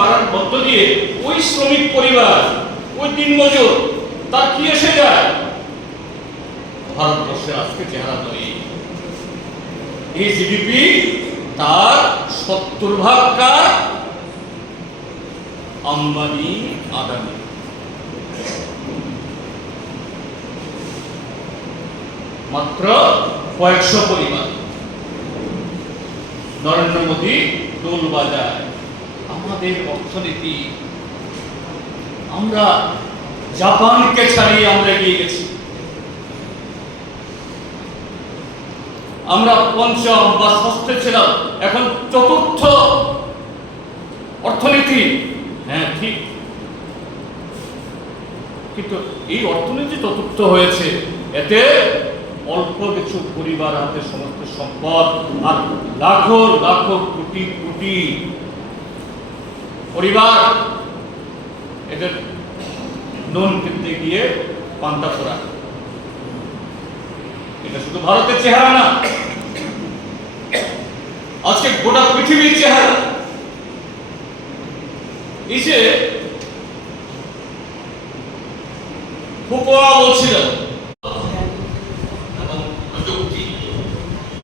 বাড়ার মধ্য দিয়ে ওই শ্রমিক পরিবার, ওই দিনমজুর, তার কি এসে যায়? ভারতবর্ষের আজকে চেহারা তৈরি এই জিডিপি তার সত্তর ভাগ কার? আম্বানি, আদানি। মাত্র কয়েকশো পরিবার। নরেন্দ্র মোদী দোল বাজায় আমাদের অর্থনীতি আমরা জাপানকে ছাড়িয়ে আমরা এগিয়ে গেছি। আমরা পঞ্চম বা ষষ্ঠে ছিলাম। এখন চতুর্থ অর্থনীতি। হ্যাঁ ঠিক। কিন্তু এই অর্থনীতি চতুর্থ হয়েছে। এতে অল্প কিছু পরিবার হাতে সমস্ত সম্পদ আর লাখো লাখো কোটি কোটি পরিবার, এদের নুন কিনতে গিয়ে পান্তা ফোরা এটা শুধু ভারতের চেহারা না, আজকে গোটা পৃথিবীর চেহারা। এই যে ফুকোয়া বলছিল